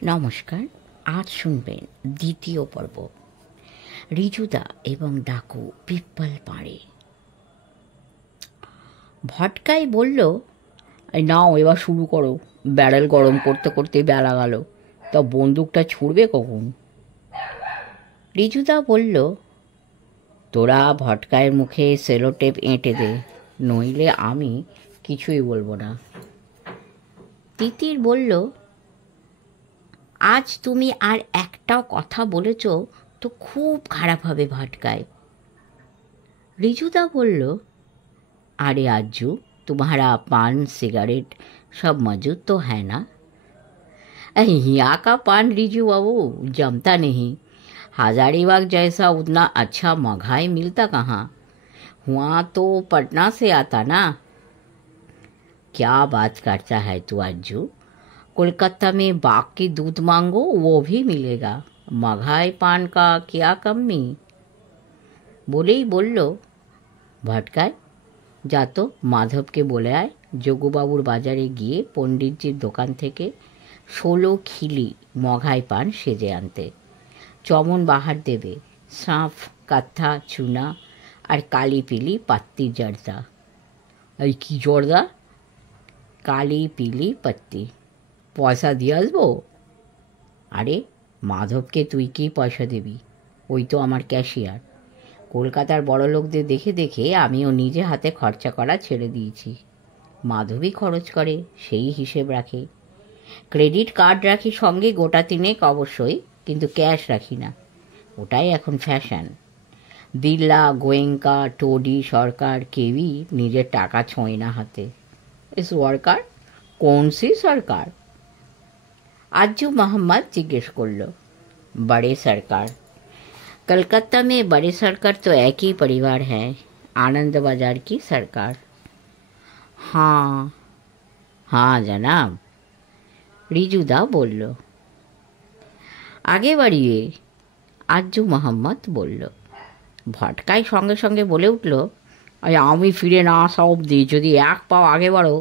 নমস্কার। আজ শুনবেন দ্বিতীয় পর্ব, রিজুদা এবং ডাকু পিপ্পল পাড়ে। ভটকাই বলল, নাও এবার শুরু করো, ব্যারেল গরম করতে করতে বেলা গেল, তা বন্দুকটা ছুড়বে কখন? রিজুদা বলল, তোরা ভটকায়ের মুখে সেলোটেপ এঁটে দে, নইলে আমি কিছুই বলবো না। তিতির বলল, আজ তুমি আর একটাও কথা বলেছ তো খুব খারাপ হবে ভটকায়। রিজুদা বলল, अरे आज्जू, तुम्हारा पान सिगरेट सब मौजूद तो है ना? यहाँ का पान रिजू बाबू जमता नहीं। हजारीबाग जैसा उतना अच्छा महंगाई मिलता कहाँ? वहाँ तो पटना से आता ना। क्या बात करता है तू आज्जू? कोलकाता में बाग की दूध मांगो वो भी मिलेगा, महंगाई पान का क्या कमी? बोलेই বলল, ভটকায় যা তো মাধবকে বলে আয় যোগুবাবুর বাজারে গিয়ে পণ্ডিতজির দোকান থেকে 16 খিলি মঘাই পান সেজে আনতে। চমন বাহার দেবে, সাঁফ, কাথা, চুনা আর কালি পিলি পাত্তি জর্দা। এই কি জর্দা? কালি পিলি পাত্তি। পয়সা দিয়ে আসবো? আরে মাধবকে তুই কি পয়সা দিবি? ওই তো আমার ক্যাশিয়ার। কলকাতার বড় লোকদের দেখে দেখে আমিও নিজে হাতে খরচা করা ছেড়ে দিয়েছি। মাধবী খরচ করে, সেই হিসেব রাখে। ক্রেডিট কার্ড রাখি সঙ্গে গোটা তিনেক অবশ্যই, কিন্তু ক্যাশ রাখি না, ওটাই এখন ফ্যাশন। বিড়লা, গোয়েঙ্কা, টোডি, সরকার কেউই নিজের টাকা ছোঁয় না হাতে। সরকার? কোন সি সরকার? আজ্জু মোহাম্মদ জিজ্ঞেস করল। बड़े सरकार। कलकत्ता में बड़े सरकार तो एक ही परिवार है, आनंद बाजार की सरकार। हाँ हाँ जनाब, রিজুদা বলল। আগে বাড়িয়ে, আজ্জু মোহাম্মদ বলল। ভটকাই সঙ্গে সঙ্গে বলে উঠল, আমি ফিরে না আসা অবধি যদি এক পাও আগে বাড়ো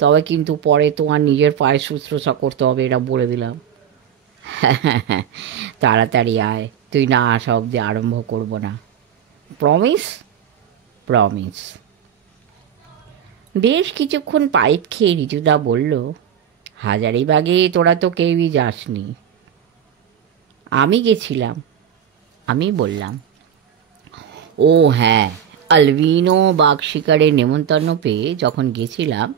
তবে কিন্তু পরে তোমার নিজের পায়ে শুশ্রূষা করতে হবে, এটা বলে দিলাম। তাড়াতাড়ি আয়, তুই না আসা অবধি আরম্ভ করব না। প্রমিস? প্রমিস। বেশ কিছুক্ষণ পাইপ খেয়ে রিজুদা বলল, হাজারিবাগে তোরা তো কেউই যাসনি। আমি গেছিলাম, আমি বললাম। ও হ্যাঁ, আলভিনো বাঘ শিকারের নেমন্তন্ন পেয়ে যখন গেছিলাম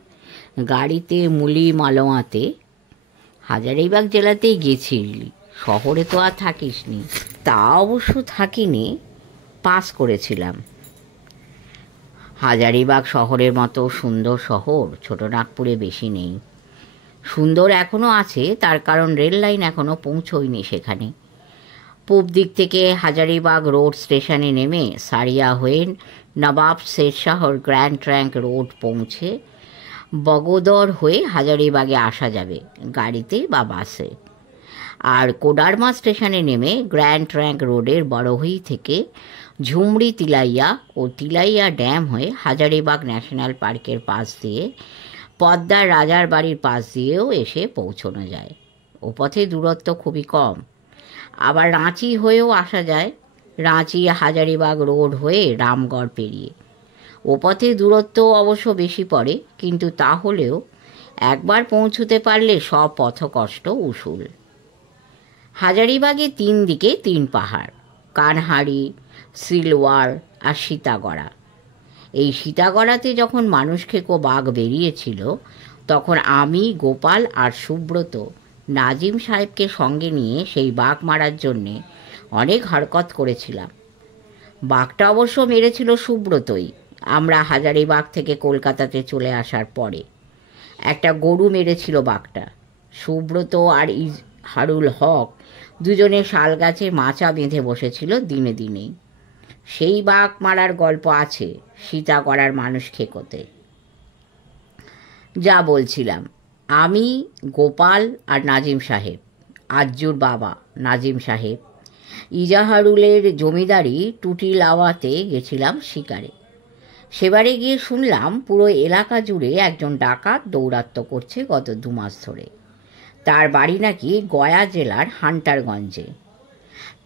গাড়িতে মুলি মালোয়াতে, হাজারিবাগ জেলাতেই গেছিলি, শহরে তো আর থাকিসনি। তা অবশ্য থাকিনি, পাস করেছিলাম। হাজারিবাগ শহরের মতো সুন্দর শহর ছোটনাগপুরে বেশি নেই। সুন্দর এখনও আছে, তার কারণ রেল লাইন এখনও পৌঁছয়নি সেখানে। পূব দিক থেকে হাজারিবাগ রোড স্টেশনে নেমে সারিয়া হয়ে নবাব শেরশাহর গ্র্যান্ড ট্র্যাঙ্ক রোড পৌঁছে বগোদর হয়ে হাজারিবাগে আসা যাবে গাড়িতে বা বাসে। আর কোডারমা স্টেশনে নেমে গ্র্যান্ড ট্র্যাঙ্ক রোডের বড়হই থেকে ঝুমড়ি তিলাইয়া ও তিলাইয়া ড্যাম হয়ে হাজারিবাগ ন্যাশনাল পার্কের পাশ দিয়ে পদ্মার রাজার বাড়ির পাশ দিয়েও এসে পৌঁছানো যায়। ও পথে দূরত্ব খুবই কম। আবার রাঁচি হয়েও আসা যায়, রাঁচি হাজারিবাগ রোড হয়ে রামগড় পেরিয়ে। ও পথে দূরত্ব অবশ্য বেশি পড়ে, কিন্তু তাহলেও একবার পৌঁছতে পারলে সব পথকষ্ট উসুল। হাজারিবাগে 3 দিকে 3 পাহাড়, কানহাড়ি, সিলওয়ার আর সীতাগড়া। এই সীতাগড়াতে যখন মানুষ খেকো বাঘ বেরিয়েছিল তখন আমি, গোপাল আর সুব্রত নাজিম সাহেবকে সঙ্গে নিয়ে সেই বাঘ মারার জন্যে অনেক হরকত করেছিলাম। বাঘটা অবশ্য মেরেছিল সুব্রতই। আমরা হাজারিবাগ থেকে কলকাতাতে চলে আসার পরে একটা গরু মেরেছিল বাঘটা। সুব্রত আর হারুল হক দুজনে শাল গাছে মাচা বেঁধে বসেছিল দিনে দিনেই। সেই বাঘ মারার গল্প আছে সীতাগড়ার মানুষ খেকোতে। যা বলছিলাম, আমি, গোপাল আর নাজিম সাহেব, আজ্জুর বাবা নাজিম সাহেব, ইজাহারুলের জমিদারি টুটি লাওয়াতে গেছিলাম শিকারে। সেবারে গিয়ে শুনলাম পুরো এলাকা জুড়ে একজন ডাকাত দৌরাত্ম্য করছে গত 2 মাস ধরে। তার বাড়ি নাকি গয়া জেলার হান্টারগঞ্জে।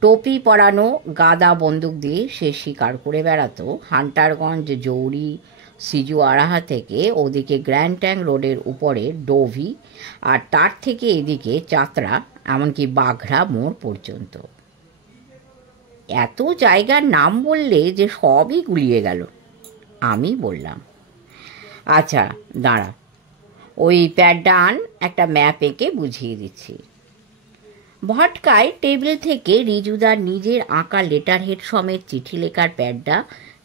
টোপি পরানো, গাদা বন্দুক দিয়ে সে শিকার করে বেড়াতো হান্টারগঞ্জ, জৌরি, সিজুয়ারাহা থেকে ওদিকে গ্র্যান্ড ট্যাঙ্ক রোডের উপরে ডোভি, আর তার থেকে এদিকে চাতরা, এমনকি বাঘরা মোড় পর্যন্ত। এত জায়গার নাম বললে যে সবই গুলিয়ে গেল। আমি বললাম, আচ্ছা দাঁড়া, ওই প্যাডটা আন, একটা ম্যাপ এঁকে বুঝিয়ে দিচ্ছি। ভটকায় টেবিল থেকে রিজুদার নিজের আঁকা লেটার হেড সমেত চিঠি লেখার প্যাডটা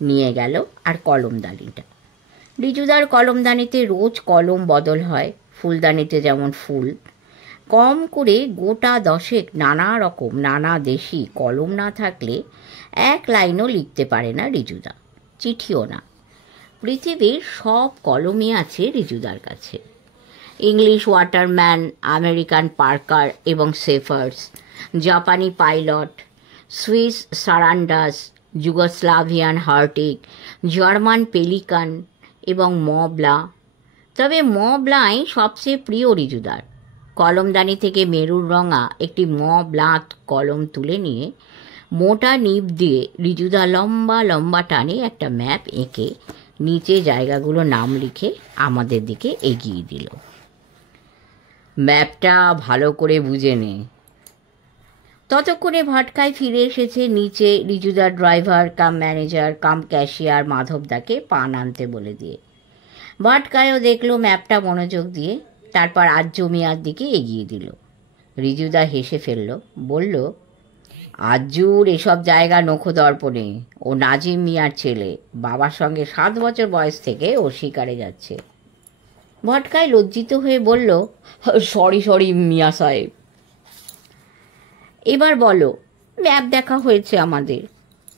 নিয়ে গেল, আর কলমদানিটা। রিজুদার কলমদানিতে রোজ কলম বদল হয়, ফুলদানিতে যেমন ফুল। কম করে গোটা 10 নানা রকম নানা দেশি কলম না থাকলে এক লাইনও লিখতে পারে না রিজুদা, চিঠিও না। পৃথিবীর সব কলমই আছে রিজুদার কাছে। ইংলিশ ওয়াটারম্যান, আমেরিকান পার্কার এবং সেফার্স, জাপানি pilot, Swiss সারান্ডাস, Yugoslavian হার্টিক, German pelican এবং মবলা। তবে মবলাই সবচেয়ে প্রিয় রিজুদার। কলমদানি থেকে মেরুর রঙা একটি মবলাত কলম তুলে নিয়ে মোটা নিব দিয়ে রিজুদা লম্বা লম্বা টানে একটা ম্যাপ এঁকে নিচে জায়গাগুলো নাম লিখে আমাদের দিকে এগিয়ে দিল। ম্যাপটা ভালো করে বুঝে নে। ততক্ষণে ভটকায় ফিরে এসেছে নিচে রিজুদার driver cum manager cum cashier মাধবদাকে পান আনতে বলে দিয়ে। ভটকায়ও দেখলো ম্যাপটা মনোযোগ দিয়ে, তারপর আজ্জু মিয়ার দিকে এগিয়ে দিল। রিজুদা হেসে ফেলল, বলল, আজ্জুর এসব জায়গা নখদর্পণে। ও নাজিম মিয়ার ছেলে, বাবার সঙ্গে 7 বছর বয়স থেকে ও শিকারে যাচ্ছে। ভটকায় লজ্জিত হয়ে বলল, সরি মিয়া সাহেব। এবার বলো, ম্যাপ দেখা হয়েছে আমাদের।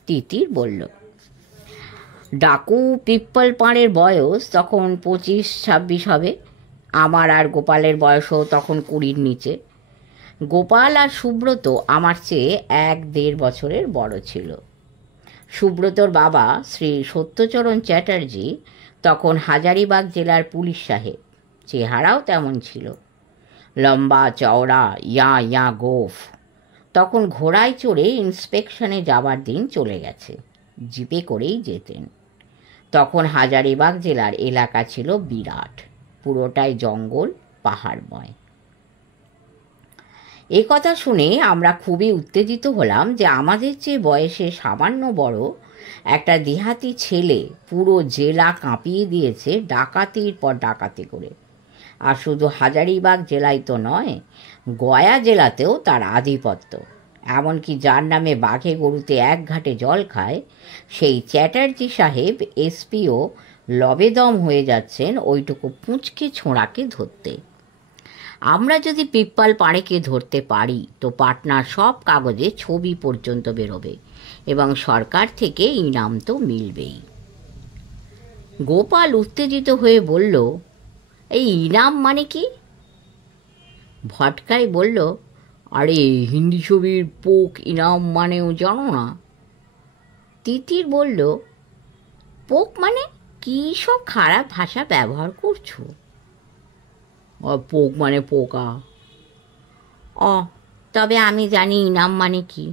তিতির বলল, ডাকু পিপ্পল পাড়ের বয়স তখন 25-26 হবে। আমার আর গোপালের বয়সও তখন 20-র নিচে। গোপাল আর সুব্রত আমার চেয়ে 1-1.5 বছরের বড় ছিল। সুব্রতর বাবা শ্রী সত্যচরণ চ্যাটার্জি তখন হাজারিবাগ জেলার পুলিশ সাহেব, চেহারাও তেমন ছিল, লম্বা চওড়া, ইয়া গোফ। তখন ঘোড়ায় চড়ে ইন্সপেকশনে যাবার দিন চলে গেছে, জিপে করেই যেতেন। তখন হাজারিবাগ জেলার এলাকা ছিল বিরাট, পুরোটাই জঙ্গল, পাহাড়ময়। এ কথা শুনে আমরা খুবই উত্তেজিত হলাম যে আমাদের চেয়ে বয়সে সামান্য বড় একটা দেহাতি ছেলে পুরো জেলা কাঁপিয়ে দিয়েছে ডাকাতির পর ডাকাতি করে। আর শুধু হাজারিবাগ জেলায় তো নয়, গয়া জেলাতেও তার আধিপত্য। এমনকি যার নামে বাঘে গরুতে এক ঘাটে জল খায়, সেই চ্যাটার্জি সাহেব এসপিও লবেদম হয়ে যাচ্ছেন ওইটুকু পুঁচকে ছোঁড়াকে ধরতে। আমরা যদি পিপ্পল পাড়েকে ধরতে পারি তো পাটনার সব কাগজে ছবি পর্যন্ত বেরোবে এবং সরকার থেকে ইনাম তো মিলবেই। গোপাল উত্তেজিত হয়ে বলল, এই ইনাম মানে কি? ভটকাই বলল, আরে হিন্দি ছবির পোক ইনাম মানেও জানো না? তিতির বলল, পোক মানে কী সব খারাপ ভাষা ব্যবহার করছো? পোক মানে পোকা। তবে আমি জানি ইনাম মানে কি।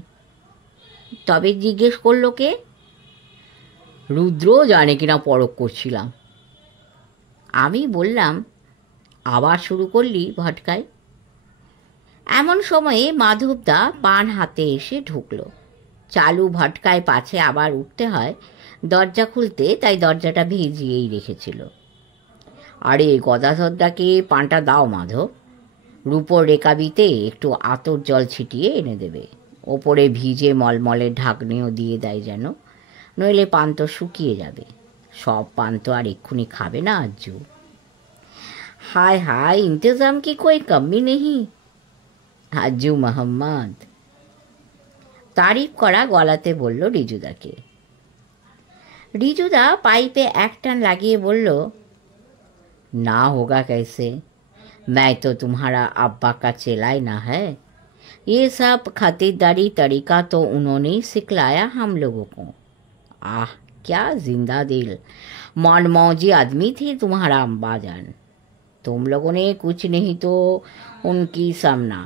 তবে জিজ্ঞেস করলো কে? রুদ্রও জানে কিনা পরখ করছিলাম। আমি বললাম, আবার শুরু করলি ভটকাই? এমন সময়ে মাধবদা পান হাতে এসে ঢুকলো। চালু ভটকায় পাছে আবার উঠতে হয় দরজা খুলতে, তাই দরজাটা ভিজিয়েই রেখেছিল। আরে গদাধরদাকে পানটা দাও মাধব, রূপোর রেকাবিতে একটু আতর জল ছিটিয়ে এনে দেবে, ওপরে ভিজে মলমলের ঢাকনিও দিয়ে দেয় যেন, নইলে পান তো শুকিয়ে যাবে। সব পান তো আর এক্ষুনি খাবে না আজ্জু। হায় ইন্তজাম কি কোই কমি নেই আজ্জু মোহাম্মদ, তারিফ করা গলাতে বলল রিজুদাকে। রিজুদা পাইপে এক টান লাগিয়ে বলল, ना होगा कैसे, मैं तो तुम्हारा अब्बा का चेला ना है। ये सब खातिरदारी तरीका तो उन्होंने ही सिखलाया हम लोगों को। आह क्या जिंदा दिल मनमौजी आदमी थे तुम्हारा अम्बाजान। तुम लोगों ने कुछ नहीं तो उनकी सामना।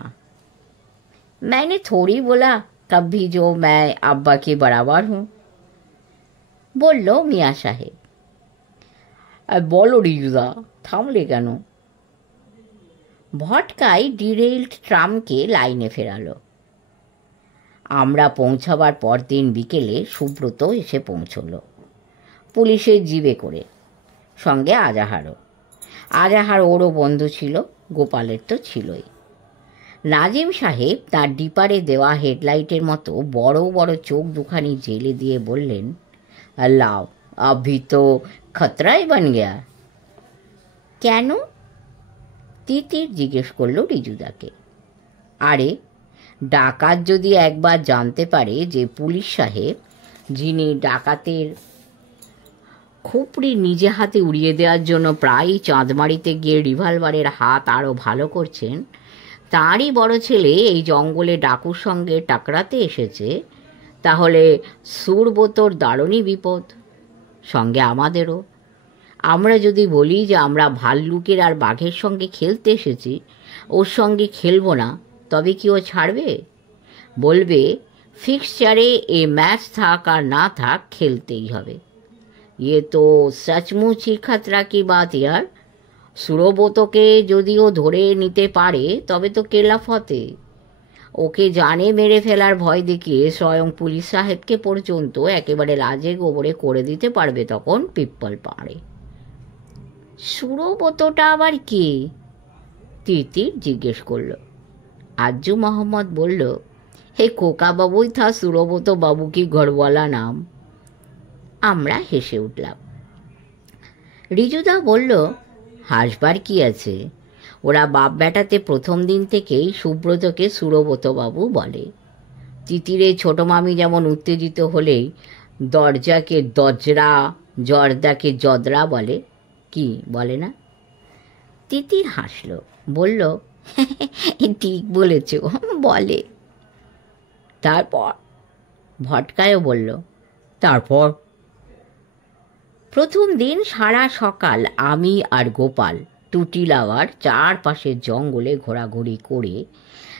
मैंने थोड़ी बोला कभी जो मैं अब्बा के बराबर हूँ, বলল মিয়া সাহেব। বলো রিজুদা, থামলে কেন? ভটকাই ডিরেইলড ট্রামকে লাইনে ফেরালো। আমরা পৌঁছাবার পরদিন বিকেলে সুব্রত এসে পৌঁছলো পুলিশের জিপে করে, সঙ্গে আজাহারও। আজাহার ওরও বন্ধু ছিল, গোপালের তো ছিলই। নাজিম সাহেব তার ডিপারে দেওয়া হেডলাইটের মতো বড় বড় চোখ দুখানি জেলে দিয়ে বললেন, আল্লাহ अभी तो खतरा ही बन गया। কেন? তিতির জিজ্ঞেস করল রিজুদাকে। আরে, ডাকাত যদি একবার জানতে পারে যে পুলিশ সাহেব, যিনি ডাকাতের খুপড়ি নিজে হাতে উড়িয়ে দেওয়ার জন্য প্রায়ই চাঁদমারিতে গিয়ে রিভলভারের হাত আরও ভালো করছেন, তাঁরই বড় ছেলে এই জঙ্গলে ডাকুর সঙ্গে টাকরাতে এসেছে, তাহলে সুরবতোর দারুণই বিপদ, সঙ্গে আমাদেরও। আমরা যদি বলি যে আমরা ভাল্লুকের আর বাঘের সঙ্গে খেলতে এসেছি, ওর সঙ্গে খেলবো না, তবে কি ও ছাড়বে? বলবে ফিক্সচারে এ ম্যাচ থাক আর না থাক খেলতেই হবে। ये तो सचमुच ही खतरा की बात यार। সুরবতকে যদিও ধরে নিতে পারে তবে তো কেলা ফতে। ওকে জানে মেরে ফেলার ভয় দেখিয়ে স্বয়ং পুলিশ সাহেবকে পর্যন্ত একেবারে লাজে গোবরে করে দিতে পারবে তখন পিপ্পল পাড়ে। সুরবতটা আবার কে? তিতির জিজ্ঞেস করল। আজ্জু মোহাম্মদ বলল, হে খোকা বাবুই থা সুরবত বাবু কি ঘরওয়ালা নাম। আমরা হেসে উঠলাম। রিজুদা বলল, হাসবার কি আছে, ওরা বাপ বেটাতে প্রথম দিন থেকেই সুব্রতকে সুরবতবাবু বলে। তিতিরে ছোট মামি যেমন উত্তেজিত হলেই দরজাকে দজরা, জর্দাকে জদরা বলে, কি বলে না? তিতির হাসল, বলল, ঠিক বলেছ, বলে। তারপর? ভটকায়ও বলল, তারপর? প্রথম দিন সারা সকাল আমি আর গোপাল টুটিলাওয়ার চারপাশের জঙ্গলে ঘোরাঘুরি করে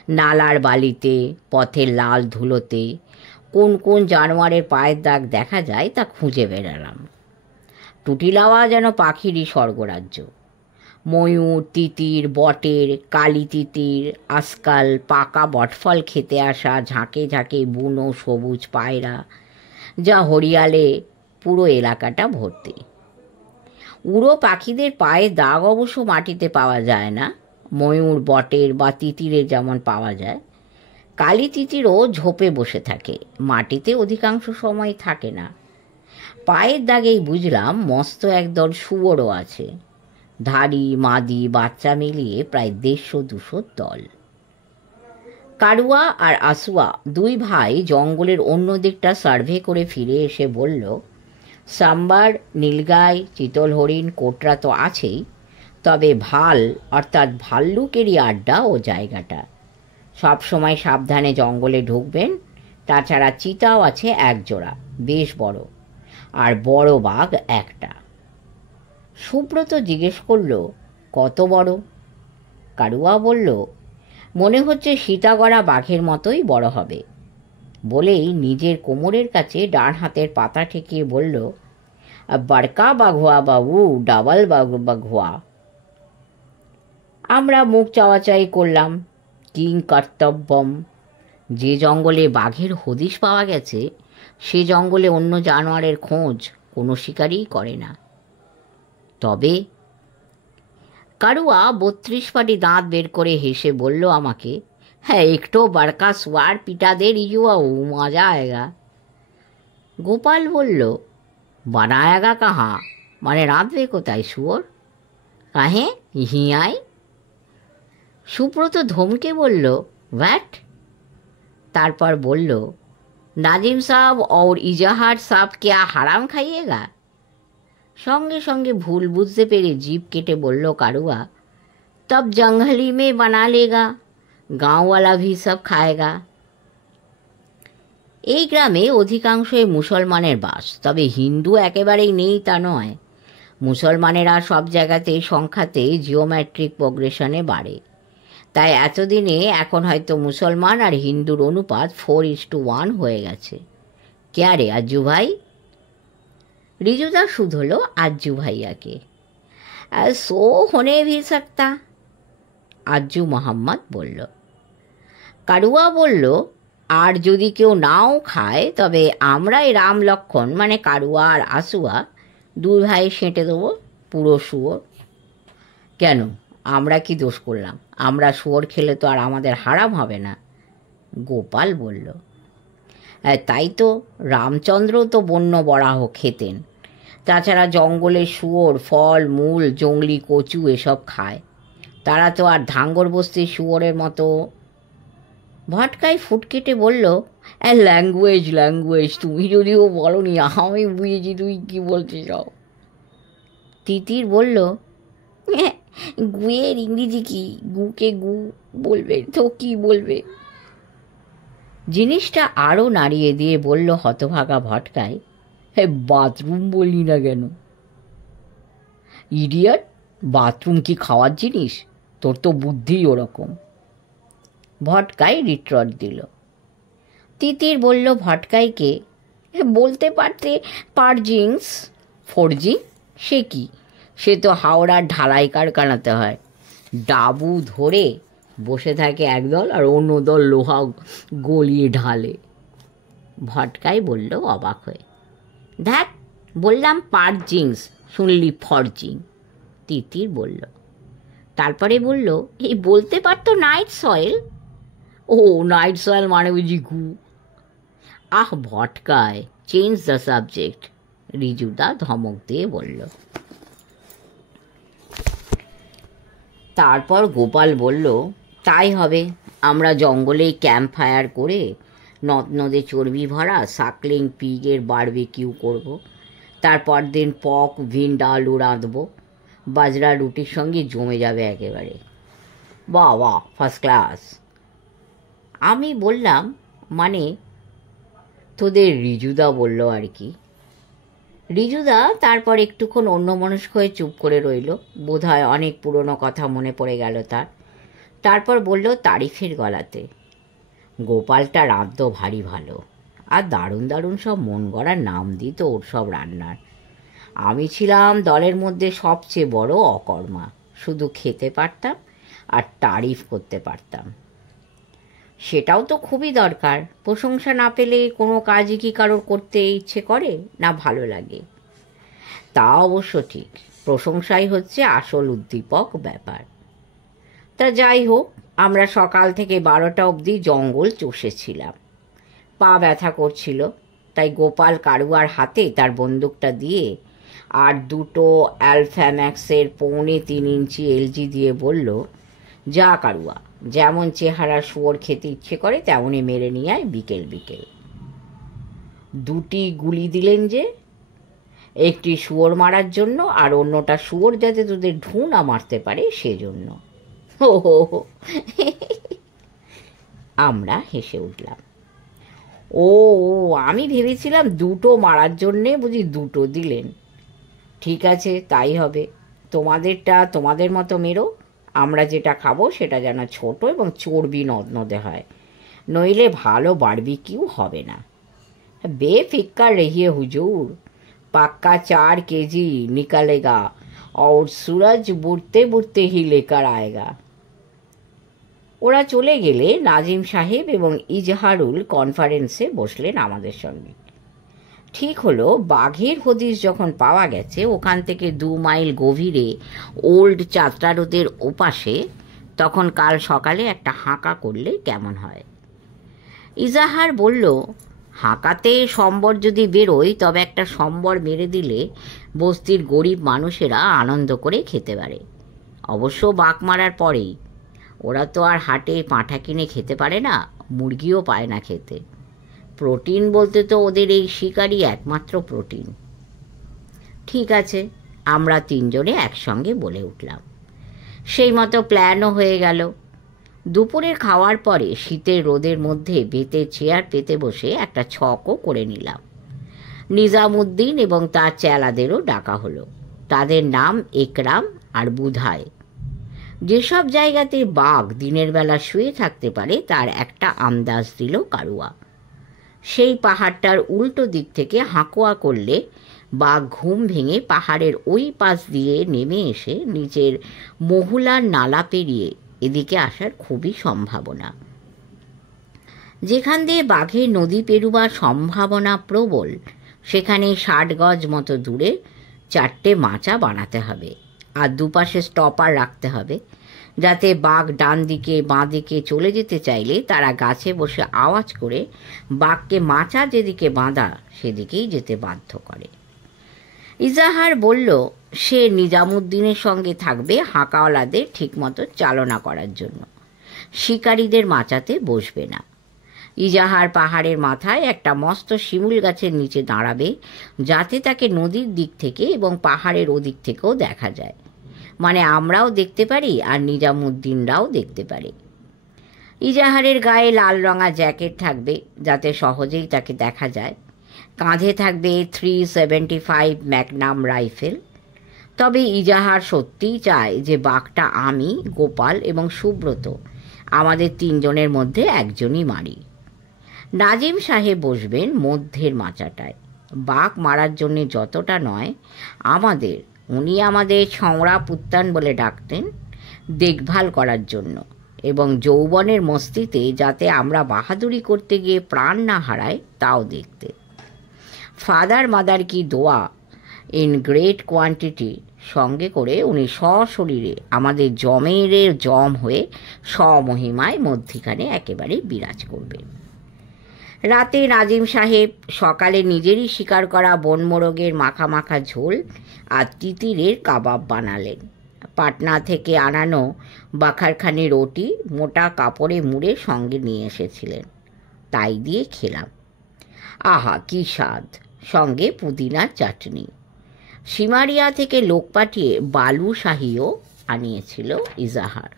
নালার বালিতে, পথের লাল ধুলোতে কোন কোন জানোয়ারের পায়ের দাগ দেখা যায় তা খুঁজে বেড়ালাম। টুটিলাওয়া যেন পাখিরই স্বর্গরাজ্য। ময়ূর, তিতির, বটের, কালি তিতির, আজকাল পাকা বটফল খেতে আসা ঝাঁকে ঝাঁকে বুনো সবুজ পায়রা, যা হরিয়ালে পুরো এলাকাটা ভর্তি। উড়ো পাখিদের পায়ের দাগ অবশ্য মাটিতে পাওয়া যায় না, ময়ূর, বটের বা তিতিরের যেমন পাওয়া যায়। কালি তিতিরও ঝোপে বসে থাকে, মাটিতে অধিকাংশ সময় থাকে না। পায়ের দাগেই বুঝলাম মস্ত একদল শুয়োরও আছে, ধাড়ি, মাদি, বাচ্চা মিলিয়ে প্রায় 150-200 দল। কারুয়া আর আসুয়া দুই ভাই জঙ্গলের অন্য দিকটা সার্ভে করে ফিরে এসে বলল, সাম্বার, নীলগাই, চিতল হরিণ, কোটরা তো আছেই, তবে ভাল অর্থাৎ ভাল্লুকেরই আড্ডা ও জায়গাটা। সব সময় সাবধানে জঙ্গলে ঢুকবেন। তাছাড়া চিতাও আছে এক জোড়া, বেশ বড়, আর বড় বাঘ একটা। সুব্রত জিজ্ঞেস করল, কত বড়? কারুয়া বলল, মনে হচ্ছে সীতাগড়া বাঘের মতোই বড় হবে। বলেই নিজের কোমরের কাছে ডান হাতের পাতা ঠেকিয়ে বলল, বড়কা বাঘুয়া বাবু, ডাবল বাঘুয়া। আমরা মুখ চাওয়াচাই করলাম। কিং কর্তব্যম। যে জঙ্গলে বাঘের হদিশ পাওয়া গেছে সে জঙ্গলে অন্য জানোয়ারের খোঁজ কোনো শিকারই করে না। তবে কারুয়া 32 পাটি দাঁত বের করে হেসে বলল আমাকে, হ্যাঁ, একটু বড়কা সোয়ার পিটা দে রিজুয়াও, মজা আয়েগা। গোপাল বলল, বানায়েগা কাহা, মানে রাঁধবে কোথায় শুয়োর? কাহে হিয়ায়? সুব্রত ধমকে বলল, व्हाट? তারপর বলল, नाजिम साहब और इजहार साहब क्या हराम खाइएगा? সঙ্গে সঙ্গে ভুল বুঝতে পেরে জিভ কেটে বলল কারুয়া, तब जंगली में बना लेगा, गाँव वाला भी सब खाएगा। এই গ্রামে অধিকাংশই মুসলমানের বাস, তবে হিন্দু একেবারেই নেই তা নয়। মুসলমানেরা সব জায়গাতেই সংখ্যাতে জিওমেট্রিক প্রোগ্রেশনে বাড়ে, তাই এতদিনে এখন হয়তো মুসলমান আর হিন্দুর অনুপাত 4:1 হয়ে গেছে। কে রে আজ্জু ভাই? রিজুদা শুধলো আজ্জু ভাইয়াকে। সো হোনে ভি সকতা, আজ্জু মোহাম্মদ বলল। কারুয়া বলল, আর যদি কেউ নাও খায় তবে আমরাই রাম লক্ষণ মানে কারুয়া আর আসুয়া দুই ভাই সেঁটে দেবো পুরো শুয়োর। কেন, আমরা কি দোষ করলাম? আমরা শুয়োর খেলে তো আর আমাদের হারাম হবে না, গোপাল বলল। তাই তো, রামচন্দ্র তো বন্য বরাহ খেতেন। তাছাড়া জঙ্গলের শুয়োর ফল মূল জংলি কচু এসব খায়, তারা তো আর ধাঙ্গর বস্তির শুয়োরের মতো। ভটকাই ফুটকেটে বলল, ল্যাঙ্গুয়েজ ল্যাঙ্গুয়েজ, তুমি যদিও বলনি, আমি বুঝেছি তুই কি বলতে চাও। তিতির বলল, গুয়ের ইংরেজি কি? গুকে গু বলবে তো কি বলবে? জিনিসটা আরও নাড়িয়ে দিয়ে বলল হতভাগা ভটকাই, বাথরুম বললি না কেন? ইডিয়ট, বাথরুম কি খাওয়ার জিনিস? তোর তো বুদ্ধি ওরকম। ভটকাই রিট্রট দিল। তিতির বলল ভটকাইকে, বলতে পারতে পারজিংস। ফোরজিং সে কি? সে তো হাওড়ার ঢালাই কারখানাতে হয়। ডাবু ধরে বসে থাকে একদল আর অন্য দল লোহা গলিয়ে ঢালে। ভটকাই বলল অবাক হয়ে, দেখ বললাম পারজিংস, শুনলি ফরজিং। তিতির বলল। তারপরে বলল, এই বলতে পারতো নাইট সয়েল। ও নাইট সয়েল মানে বুঝি গু? আহ ভটকায়, চেঞ্জ দ্য সাবজেক্ট, রিজুদা ধমক দিয়ে বলল। তারপর গোপাল বলল, তাই হবে, আমরা জঙ্গলে ক্যাম্প ফায়ার করে নদ নদে চর্বি ভরা সাকলিং পিগের বারবিকিউ করব। তারপর দিন পক ভিন্ডা আলু রাঁধব, বাজরা রুটির সঙ্গে জমে যাবে একেবারে। বাহ বাহ, ফার্স্ট ক্লাস। আমি বললাম, মানে তোদের রিজুদা বলল আর কি। রিজুদা তারপর একটুক্ষণ অন্যমনস্ক হয়ে চুপ করে রইল, বোধহয় অনেক পুরনো কথা মনে পড়ে গেল তার। তারপর বলল তারিফের গলাতে, গোপালটা রাঁধত ভারী ভালো, আর দারুণ দারুণ সব মন গড়ার নাম দিত ওর সব রান্নার। আমি ছিলাম দলের মধ্যে সবচেয়ে বড় অকর্মা, শুধু খেতে পারতাম আর তারিফ করতে পারতাম। সেটাও তো খুবই দরকার, প্রশংসা না পেলে কোনো কাজই কি কারোর করতে ইচ্ছে করে না ভালো লাগে? তা অবশ্য ঠিক, প্রশংসাই হচ্ছে আসল উদ্দীপক ব্যাপার। তা যাই হোক, আমরা সকাল থেকে 12টা অবধি জঙ্গল চষেছিলাম। পা ব্যথা করছিল, তাই গোপাল কারুয়ার হাতে তার বন্দুকটা দিয়ে আর দুটো অ্যালফ্যাম্যাক্সের 3.25 ইঞ্চি এলজি দিয়ে বলল, যা কারুয়া, যেমন চেহারা শুয়োর খেতে ইচ্ছে করে তেমনই মেরে নিয়ে আয় বিকেল বিকেল। 2টি গুলি দিলেন যে, একটি শুয়োর মারার জন্য আর অন্যটা শুয়োর যাতে তোদের ঢু না মারতে পারে সেজন্য। ও হো হো, আমরা হেসে উঠলাম। ও আমি ভেবেছিলাম 2টো মারার জন্যে বুঝি 2টো দিলেন। ঠিক আছে, তাই হবে, তোমাদেরটা তোমাদের মতো মেরো, আমরা যেটা খাবো সেটা যেন ছোট এবং চর্বি নদনদে হয়, নইলে ভালো বারবিকিউ হবে না। बेफिक्र रहिए हुजूर, पक्का 4 केजी निकलेगा और सूरज बुड़ते बुड़ते ही लेकर आएगा। ওরা চলে গেলে নাজিম সাহেব এবং ইজহারুল কনফারেন্সে বসলেন আমাদের সঙ্গে। ঠিক হলো, বাঘের হদিস যখন পাওয়া গেছে ওখান থেকে 2 মাইল গভীরে ওল্ড চাত্রা রোডের ওপাশে, তখন কাল সকালে একটা হাঁকা করলে কেমন হয়? ইজাহার বলল, হাঁকাতে সম্বর যদি বেরোয় তবে একটা সম্বর মেরে দিলে বস্তির গরিব মানুষেরা আনন্দ করে খেতে পারে, অবশ্য বাঘ মারার পরেই। ওরা তো আর হাটে পাঁঠা কিনে খেতে পারে না, মুরগিও পায় না খেতে। প্রোটিন বলতে তো ওদের এই শিকারই একমাত্র প্রোটিন। ঠিক আছে, আমরা 3 জনে একসঙ্গে বলে উঠলাম। সেই মতো প্ল্যানও হয়ে গেল। দুপুরের খাওয়ার পরে শীতের রোদের মধ্যে বেতের চেয়ার পেতে বসে একটা ছকও করে নিলাম। নিজামুদ্দিন এবং তার চেলাদেরও ডাকা হলো। তাদের নাম একরাম আর বুধায়। যেসব জায়গাতে বাঘ দিনের বেলা শুয়ে থাকতে পারে তার একটা আন্দাজ দিল কারুয়া। সেই পাহাড়টার উল্টো দিক থেকে হাঁকোয়া করলে বাঘ ঘুম ভেঙে পাহাড়ের ওই পাশ দিয়ে নেমে এসে নিচের মহুলার নালা পেরিয়ে এদিকে আসার খুবই সম্ভাবনা। যেখান দিয়ে বাঘের নদী পেরুবার সম্ভাবনা প্রবল, সেখানে 60 গজ মতো দূরে 4টে মাচা বানাতে হবে, আর দুপাশে স্টপার রাখতে হবে, যাতে বাঘ ডান দিকে বাঁ দিকে চলে যেতে চাইলে তারা গাছে বসে আওয়াজ করে বাঘকে মাচা যেদিকে বাঁধা সেদিকেই যেতে বাধ্য করে। ইজাহার বলল সে নিজামুদ্দিনের সঙ্গে থাকবে হাঁকাওয়ালাদের ঠিকমতো চালনা করার জন্য, শিকারীদের মাচাতে বসবে না। ইজাহার পাহাড়ের মাথায় একটা মস্ত শিমুল গাছের নিচে দাঁড়াবে, যাতে তাকে নদীর দিক থেকে এবং পাহাড়ের ওদিক থেকেও দেখা যায়, মানে আমরাও দেখতে পারি আর নিজামুদ্দিনরাও দেখতে পারে। ইজাহারের গায়ে লাল রঙা জ্যাকেট থাকবে যাতে সহজেই তাকে দেখা যায়, কাঁধে থাকবে 375 ম্যাগনাম রাইফেল। তবে ইজাহার সত্যিই চায় যে বাঘটা আমি, গোপাল এবং সুব্রত আমাদের 3 জনের মধ্যে একজনই মারি। নাজিম সাহেব বসবেন মধ্যের মাচাটায়, বাঘ মারার জন্যে যতটা নয়, উনি আমাদের ছংড়া পুত্তান বলে ডাকতেন, দেখভাল করার জন্য এবং যৌবনের মস্তিতে যাতে আমরা বাহাদুরি করতে গিয়ে প্রাণ না হারাই তাও দেখতে। ফাদার মাদার কি দোয়া ইন গ্রেট কোয়ান্টিটি সঙ্গে করে উনি সশরীরে আমাদের জমের জম হয়ে স্বমহিমায় মধ্যিখানে একেবারে বিরাজ করবেন। রাতে নাজিম সাহেব সকালে নিজেরই শিকার করা বনমোরগের মাখা মাখা ঝোল আর তিতিরের কাবাব বানালেন। পাটনা থেকে আনানো বাখারখানি রুটি মোটা কাপড়ে মুড়ে সঙ্গে নিয়ে এসেছিলেন, তাই দিয়ে খেলাম। আহা কি স্বাদ! সঙ্গে পুদিনার চাটনি। সিমারিয়া থেকে লোক পাঠিয়ে বালু শাহিও আনিয়েছিল ইজাহার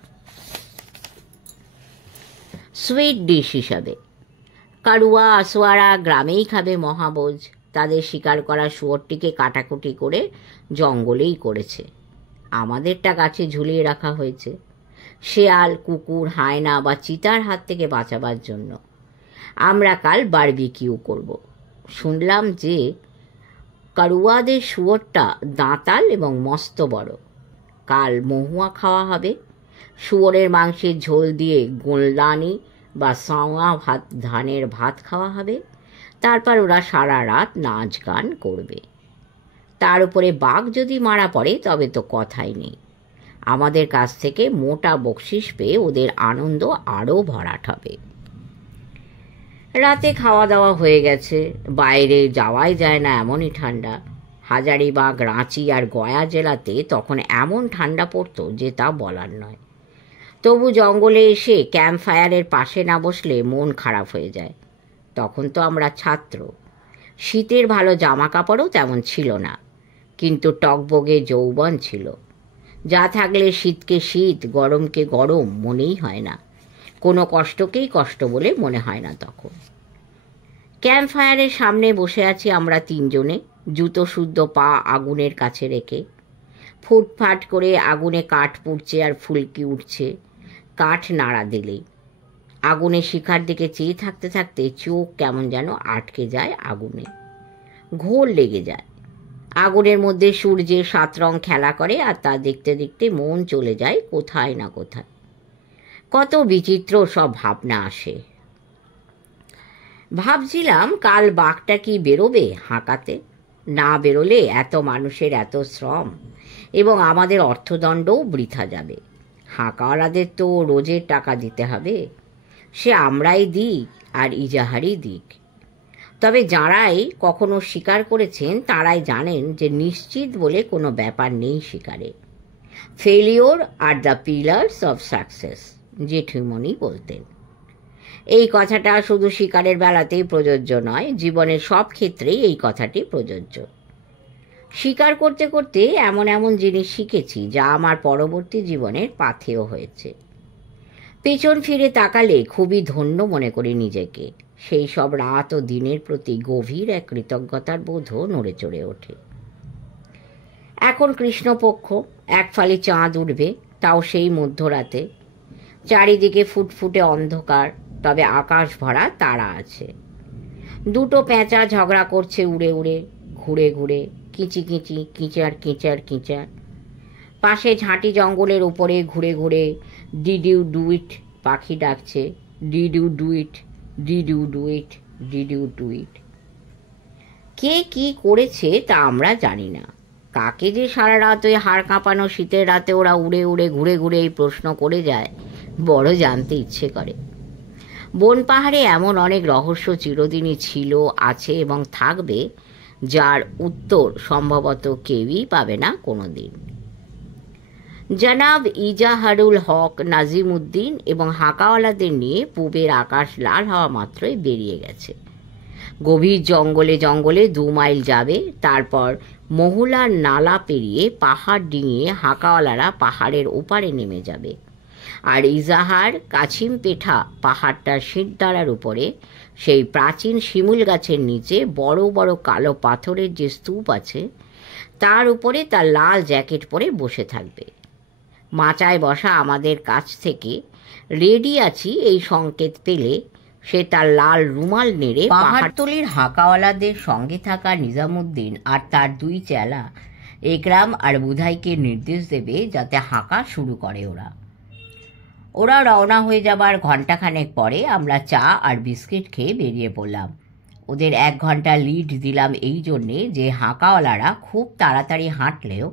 সুইট ডিশ হিসাবে। কারুয়া আসোয়ারা গ্রামেই খাবে মহাভোজ, তাদের শিকার করা শুয়োরটিকে কাটাকুটি করে জঙ্গলেই করেছে, আমাদেরটা গাছে ঝুলিয়ে রাখা হয়েছে শেয়াল, কুকুর, হায়না বা চিতার হাত থেকে বাঁচাবার জন্য। আমরা কাল বারবিকিউ করব। শুনলাম যে কারুয়াদের শুয়োরটা দাঁতাল এবং মস্ত বড়। কাল মহুয়া খাওয়া হবে, শুয়োরের মাংসের ঝোল দিয়ে গোলদানি বা সাওয়া ভাত, ধানের ভাত খাওয়া হবে। তারপর ওরা সারা রাত নাচ গান করবে। তার উপরে বাঘ যদি মারা পড়ে তবে তো কথাই নেই, আমাদের কাছ থেকে মোটা বকশিস পেয়ে ওদের আনন্দ আরও ভরাট হবে। রাতে খাওয়া দাওয়া হয়ে গেছে, বাইরে যাওয়াই যায় না এমনই ঠান্ডা। হাজারিবাগ, রাঁচি আর গয়া জেলাতে তখন এমন ঠান্ডা পড়তো যে তা বলার নয়। তবু জঙ্গলে এসে ক্যাম্প ফায়ারের পাশে না বসলে মন খারাপ হয়ে যায়। তখন তো আমরা ছাত্র, শীতের ভালো জামা কাপড়ও তেমন ছিল না, কিন্তু টকবগে যৌবন ছিল, যা থাকলে শীতকে শীত, গরমকে গরম মনেই হয় না, কোনো কষ্টকেই কষ্ট বলে মনে হয় না তখন। ক্যাম্প ফায়ারের সামনে বসে আছি আমরা 3 জনে, জুতো শুদ্ধ পা আগুনের কাছে রেখে। ফুটফাট করে আগুনে কাঠ পুড়ছে আর ফুলকি উঠছে, কাঠ নাড়া দিলেই। আগুনে শিখার দিকে চেয়ে থাকতে থাকতে চোখ কেমন যেন আটকে যায় আগুনে, ঘোর লেগে যায়। আগুনের মধ্যে সূর্যের 7 রং খেলা করে আর তা দেখতে দেখতে মন চলে যায় কোথায় না কোথায়। কত বিচিত্র সব ভাবনা আসে। ভাবছিলাম কাল বাঘটা কি বেরোবে হাঁকাতে, না বেরোলে এত মানুষের এত শ্রম এবং আমাদের অর্থদণ্ডও বৃথা যাবে। হাঁকাওয়ালাদের তো রোজের টাকা দিতে হবে, সে আমরাই দিই আর ইজাহারই দিক। তবে যাঁরাই কখনো শিকার করেছেন তাঁরাই জানেন যে নিশ্চিত বলে কোনো ব্যাপার নেই শিকারে। Failure are the pillars of success, জেঠুমনি বলতেন। এই কথাটা শুধু শিকারের বেলাতেই প্রযোজ্য নয়, জীবনের সব ক্ষেত্রেই এই কথাটি প্রযোজ্য। শিকার করতে করতে এমন এমন জিনিস শিখেছি যা আমার পরবর্তী জীবনের পাথেয় হয়েছে। পেছন ফিরে তাকালে খুবই ধন্য মনে করি নিজেকে। সেই সব রাত ও দিনের প্রতি গভীর এক কৃতজ্ঞতার বোধও নড়ে চড়ে ওঠে। এখন কৃষ্ণপক্ষ, এক ফালি চাঁদ উঠবে, তাও সেই মধ্যরাতে। চারিদিকে ফুটফুটে অন্ধকার, তবে আকাশ ভরা তারা আছে। দুটো পেঁচা ঝগড়া করছে উড়ে উড়ে, ঘুরে ঘুরে, কিচি কিচি, কিচার কিচার কিচার। পাশে ঝাঁটি জঙ্গলের উপরে ঘুরে ঘুরে ডিড ইউ ডু ইট পাখি ডাকছে, did you do it, did you do it, did you do it. কে কি করেছে তা আমরা জানি না। কাকে যে সারা রাত ওই হাড় কাঁপানো শীতের রাতে ওরা উড়ে উড়ে ঘুরে ঘুরে এই প্রশ্ন করে যায়, বড় জানতে ইচ্ছে করে। বন পাহাড়ে এমন অনেক রহস্য চিরদিনই ছিল, আছে এবং থাকবে, যার উত্তর সম্ভবত কেউই পাবে না কোনো দিন। জনাব ইজাহারুল হক নাজিমউদ্দিন এবং হাঁকাওয়ালাদের নিয়ে পূবের আকাশ লাল হওয়া মাত্রই বেরিয়ে গেছে। গভীর জঙ্গলে জঙ্গলে 2 মাইল যাবে, তারপর মহুলার নালা পেরিয়ে পাহাড় ডিঙিয়ে হাঁকাওয়ালারা পাহাড়ের ওপারে নেমে যাবে। আর ইজাহার কাছিম পেঠা পাহাড়টার শিরদাঁড়ার উপরে সেই প্রাচীন শিমুল গাছের নিচে বড় বড় কালো পাথরের যে স্তূপ আছে, তার উপরে তার লাল জ্যাকেট পরে বসে থাকবে। মাচায় বসা আমাদের কাছ থেকে রেডি আছি এই সংকেত পেলে সে তার লাল রুমাল নেড়ে পাহাড়তলির হাঁকাওয়ালাদের সঙ্গে থাকা নিজামুদ্দিন আর তার 2 চেলা একরাম আর বুধাইকে নির্দেশ দেবে যাতে হাঁকা শুরু করে। ওরা রওনা হয়ে যাবার ঘণ্টাখানেক পরে আমরা চা আর বিস্কিট খেয়ে বেরিয়ে পড়লাম। ওদের 1 ঘন্টা লিড দিলাম এই জন্যে যে হাঁকাওয়ালারা খুব তাড়াতাড়ি হাঁটলেও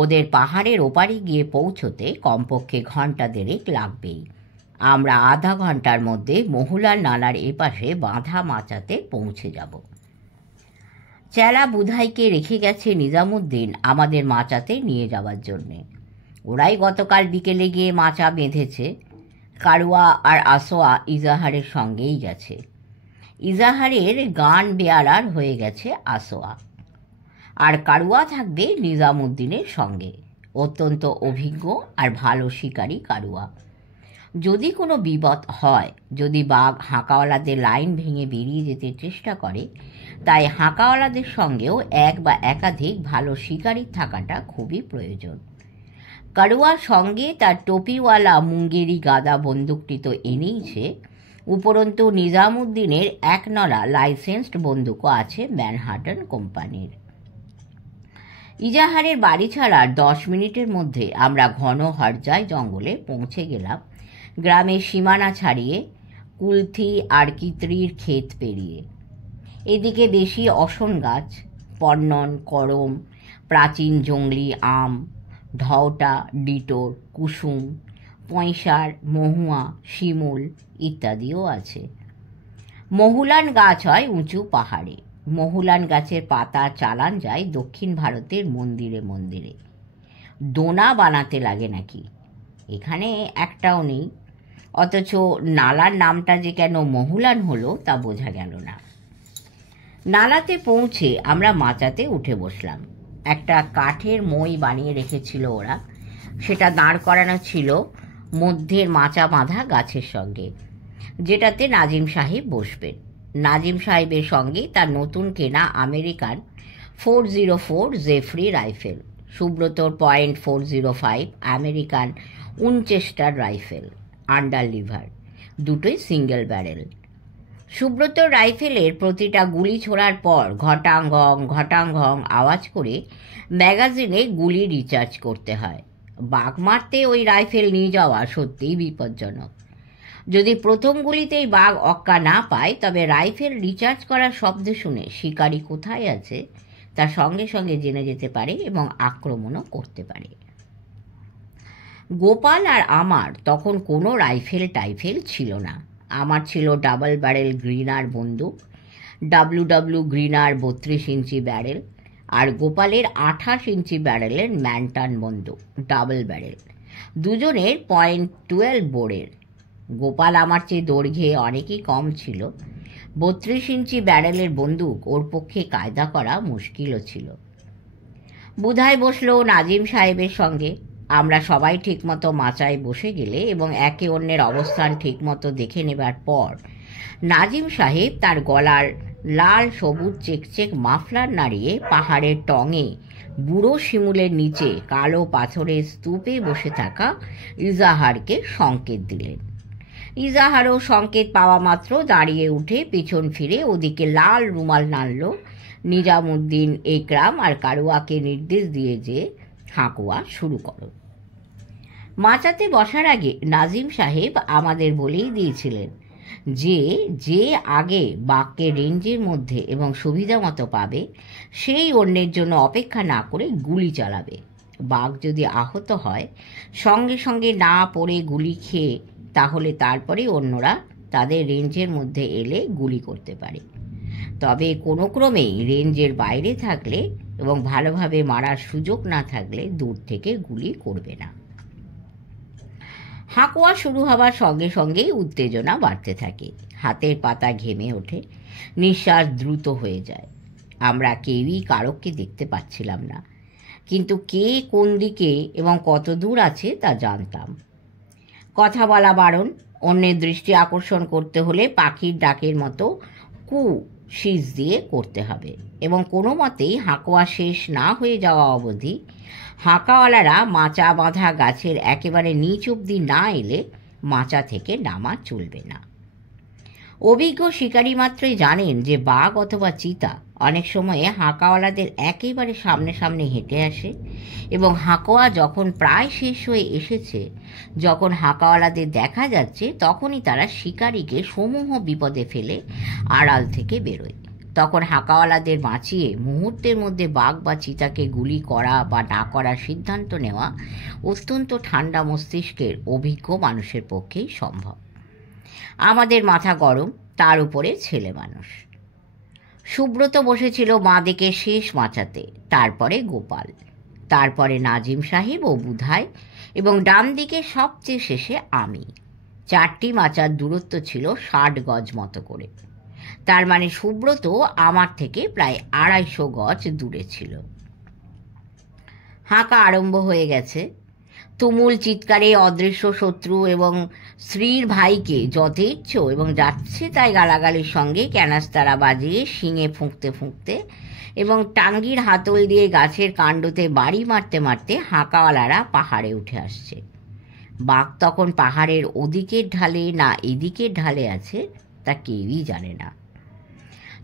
ওদের পাহাড়ের ওপারে গিয়ে পৌঁছতে কমপক্ষে 1.5 ঘন্টা লাগবেই। আমরা আধা ঘন্টার মধ্যে মহুলার নালার এপাশে বাঁধা মাচাতে পৌঁছে যাব। চেলা বুধাইকে রেখে গেছে নিজামুদ্দিন আমাদের মাচাতে নিয়ে যাওয়ার জন্যে। ওরাই গতকাল বিকেলে গিয়ে মাচা বেঁধেছে। কারুয়া আর আসোয়া ইজাহারের সঙ্গেই গেছে। ইজাহারের গান বেয়ারার হয়ে গেছে আসোয়া, আর কারুয়া থাকবে নিজামুদ্দিনের সঙ্গে। অত্যন্ত অভিজ্ঞ আর ভালো শিকারী কারুয়া। যদি কোনো বিপদ হয়, যদি বাঘ হাঁকাওয়ালাদের লাইন ভেঙে বেরিয়ে যেতে চেষ্টা করে, তাই হাঁকাওয়ালাদের সঙ্গেও 1 বা একাধিক ভালো শিকারী থাকাটা খুবই প্রয়োজন। কারুয়ার সঙ্গে তার টপিওয়ালা মুঙ্গেরি গাদা বন্দুকটি তো এনেইছে, উপরন্তু নিজামুদ্দিনের 1 নলা লাইসেন্সড বন্দুকও আছে ম্যানহাটন কোম্পানির। ইজাহারের বাড়ি ছাড়ার 10 মিনিটের মধ্যে আমরা ঘন হরজাই জঙ্গলে পৌঁছে গেলাম, গ্রামের সীমানা ছাড়িয়ে, কুলথি আর কিতরির ক্ষেত পেরিয়ে। এদিকে দেশি অসন গাছ, পন্নন, করম, প্রাচীন জংলি আম, ঢওটা, ডিটোর, কুসুম, পয়সার, মহুয়া, শিমুল ইত্যাদিও আছে। মহুলান গাছ হয় উঁচু পাহাড়ে। মহুলান গাছের পাতা চালান যায় দক্ষিণ ভারতের মন্দিরে মন্দিরে। দোনা বানাতে লাগে নাকি, এখানে একটাও নেই। অথচ নালার নামটা যে কেন মহুলান হলো তা বোঝা গেল না। নালাতে পৌঁছে আমরা মাচাতে উঠে বসলাম। একটা কাঠের মই বানিয়ে রেখেছিল ওরা, সেটা দাঁড় করানো ছিল মধ্যের মাচা বাঁধা গাছের সঙ্গে, যেটাতে নাজিম সাহেব বসবেন। নাজিম সাহেবের সঙ্গে তার নতুন কেনা আমেরিকান 404 জেফ্রি রাইফেল, সুব্রতর .405 American Winchester rifle, under lever, দুটোই সিঙ্গেল ব্যারেল। সুব্রতর রাইফেলের প্রতিটা গুলি ছোড়ার পর ঘটাং ঘং আওয়াজ করে ম্যাগাজিনে গুলি রিচার্জ করতে হয়। বাঘ মারতে ওই রাইফেল নিয়ে যাওয়া সত্যিই বিপজ্জনক। যদি প্রথম গুলিতেই বাঘ অক্কা না পায়, তবে রাইফেল রিচার্জ করার শব্দ শুনে শিকারি কোথায় আছে তা সঙ্গে সঙ্গে জেনে যেতে পারে এবং আক্রমণও করতে পারে। গোপাল আর আমার তখন কোনো রাইফেল টাইফেল ছিল না। আমার ছিল ডাবল ব্যারেল গ্রিনার বন্দুক, WW গ্রিনার 32 ইঞ্চি ব্যারেল, আর গোপালের 28 ইঞ্চি ব্যারেলের ম্যান্টান বন্দুক, ডাবল ব্যারেল, দুজনের .12 বোরের। গোপাল আমার চেয়ে দৈর্ঘ্যে অনেকই কম ছিল। 32 ইঞ্চি ব্যারেলের বন্দুক ওর পক্ষে কায়দা করা মুশকিলও ছিল। বুধাই বসলো নাজিম সাহেবের সঙ্গে। আমরা সবাই ঠিকমতো মাচায় বসে গেলে এবং একে অন্যের অবস্থান ঠিকমতো দেখে নেবার পর নাজিম সাহেব তার গলার লাল সবুজ চেকচেক মাফলার নাড়িয়ে পাহাড়ের টঙে বুড়ো শিমুলের নিচে কালো পাথরের স্তূপে বসে থাকা ইজাহারকে সংকেত দিলেন। ইজাহারও সংকেত পাওয়া মাত্র দাঁড়িয়ে উঠে পিছন ফিরে ওদিকে লাল রুমাল নাড়ল। নিজামুদ্দিন, একরাম আর কারুয়াকে নির্দেশ দিয়ে যে হাঁকুয়া শুরু করো। মাচাতে বসার আগে নাজিম সাহেব আমাদের বলেই দিয়েছিলেন যে যে আগে বাঘকে রেঞ্জের মধ্যে এবং সুবিধা মতো পাবে সেই অন্যের জন্য অপেক্ষা না করে গুলি চালাবে। বাঘ যদি আহত হয় সঙ্গে সঙ্গে না পড়ে গুলি খেয়ে তাহলে তারপরে অন্যরা তাদের রেঞ্জের মধ্যে এলে গুলি করতে পারে। তবে কোনো ক্রমেই রেঞ্জের বাইরে থাকলে এবং ভালোভাবে মারার সুযোগ না থাকলে দূর থেকে গুলি করবে না। হাঁকুয়া শুরু হবার সঙ্গে সঙ্গেই উত্তেজনা বাড়তে থাকে। হাতের পাতা ঘেমে ওঠে, নিঃশ্বাস দ্রুত হয়ে যায়। আমরা কেউই কারককে দেখতে পাচ্ছিলাম না, কিন্তু কে কোন দিকে এবং কত দূর আছে তা জানতাম। কথা বলা বারণ। অন্যের দৃষ্টি আকর্ষণ করতে হলে পাখির ডাকের মতো কু শীষ দিয়ে করতে হবে এবং কোনো মতেই হাঁকুয়া শেষ না হয়ে যাওয়া অবধি হাঁকাওয়ালারা মাচা বাঁধা গাছের একেবারে নিচ অবধি না এলে মাচা থেকে নামা চলবে না। অভিজ্ঞ শিকারী মাত্রই জানেন যে বাঘ অথবা চিতা অনেক সময়ে হাঁকাওয়ালাদের একেবারে সামনে সামনে হেঁটে আসে এবং হাঁকোয়া যখন প্রায় শেষ হয়ে এসেছে, যখন হাঁকাওয়ালাদের দেখা যাচ্ছে, তখনই তারা শিকারীকে সমূহ বিপদে ফেলে আড়াল থেকে বেরোয়। তখন হাঁকাওয়ালাদের বাঁচিয়ে মুহূর্তের মধ্যে বাঘ বা চিতাকে গুলি করা বা না করার সিদ্ধান্ত নেওয়া অত্যন্ত ঠান্ডা মস্তিষ্কের অভিজ্ঞ মানুষের পক্ষেই সম্ভব। আমাদের মাথা গরম, তার উপরে ছেলে মানুষ। সুব্রত বসেছিল বাঁদিকে শেষ মাচাতে, তারপরে গোপাল, তারপরে নাজিম সাহেব ও বুধাই এবং ডান দিকে সবচেয়ে শেষে আমি। 4টি মাচার দূরত্ব ছিল 60 গজ মতো করে। তার মানে সুব্রত আমার থেকে প্রায় 250 গজ দূরে ছিল। হাঁকা আরম্ভ হয়ে গেছে। তুমুল চিৎকারে অদৃশ্য শত্রু এবং স্ত্রীর ভাইকে যথেচ্ছ এবং যাচ্ছে তাই গালাগালির সঙ্গে ক্যানাস্তারা বাজিয়ে শিঙে ফুঁকতে ফুঁকতে এবং টাঙ্গির হাতল দিয়ে গাছের কাণ্ডতে বাড়ি মারতে মারতে হাঁকাওয়ালারা পাহাড়ে উঠে আসছে। বাঘ তখন পাহাড়ের ওদিকের ঢালে না এদিকের ঢালে আছে তা কেউই জানে না।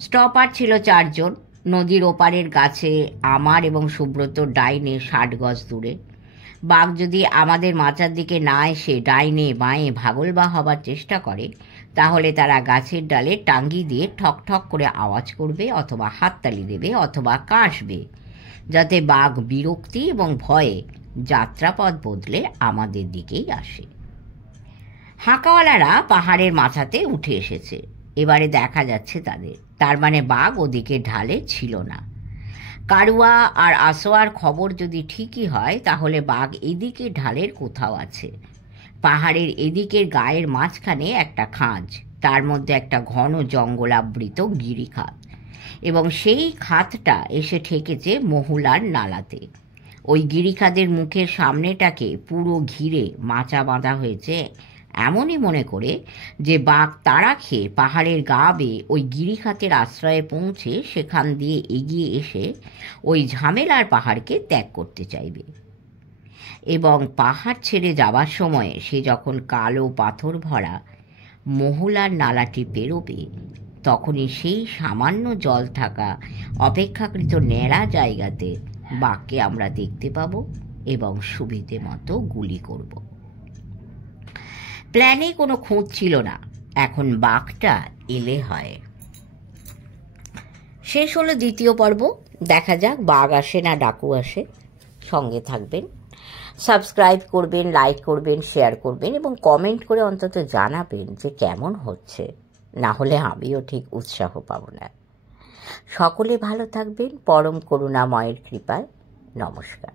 স্টপার ছিল 4 জন। নদীর ওপারের গাছে আমার এবং সুব্রতর ডাইনে 60 গজ দূরে। বাঘ যদি আমাদের মাচার দিকে না এসে ডাইনে বাঁয়ে ভাগলবা হবার চেষ্টা করে তাহলে তারা গাছের ডালে টাঙ্গি দিয়ে ঠক ঠক করে আওয়াজ করবে অথবা হাততালি দেবে অথবা কাশবে, যাতে বাঘ বিরক্তি এবং ভয়ে যাত্রাপথ বদলে আমাদের দিকেই আসে। হাঁকাওয়ালারা পাহাড়ের মাথাতে উঠে এসেছে। এবারে দেখা যাচ্ছে তাদের, তার মানে বাঘ ওদিকে ঢালে ছিল না। কারুয়া আর আসোয়ার খবর যদি ঠিকই হয় তাহলে বাঘ এদিকে ঢালের কোথাও আছে। পাহাড়ের এদিকের গায়ের মাঝখানে একটা খাঁজ, তার মধ্যে একটা ঘন জঙ্গলাবৃত গিরিখাত এবং সেই খাতটা এসে ঠেকেছে মহুলার নালাতে। ওই গিরিখাদের মুখের সামনেটাকে পুরো ঘিরে মাচা বাঁধা হয়েছে, এমনই মনে করে যে বাঘ তাড়া খেয়ে পাহাড়ের গা বেয়ে ওই গিরিখাতের আশ্রয়ে পৌঁছে সেখান দিয়ে এগিয়ে এসে ওই ঝামেলার পাহাড়কে ত্যাগ করতে চাইবে এবং পাহাড় ছেড়ে যাবার সময় সে যখন কালো পাথর ভরা মহুলার নালাটি পেরোবে তখনই সেই সামান্য জল থাকা অপেক্ষাকৃত ন্যাড়া জায়গাতে বাঘকে আমরা দেখতে পাব এবং সুবিধে মতো গুলি করব। প্ল্যানে কোনো খুঁত ছিল না, এখন বাঘটা এলে হয়। শেষ হলো 2য় পর্ব। দেখা যাক বাঘ আসে না ডাকু আসে। সঙ্গে থাকবেন, সাবস্ক্রাইব করবেন, লাইক করবেন, শেয়ার করবেন এবং কমেন্ট করে অন্তত জানাবেন যে কেমন হচ্ছে, না হলে আমিও ঠিক উৎসাহ পাব না। সকলে ভালো থাকবেন পরম করুণাময়ের কৃপায়। নমস্কার।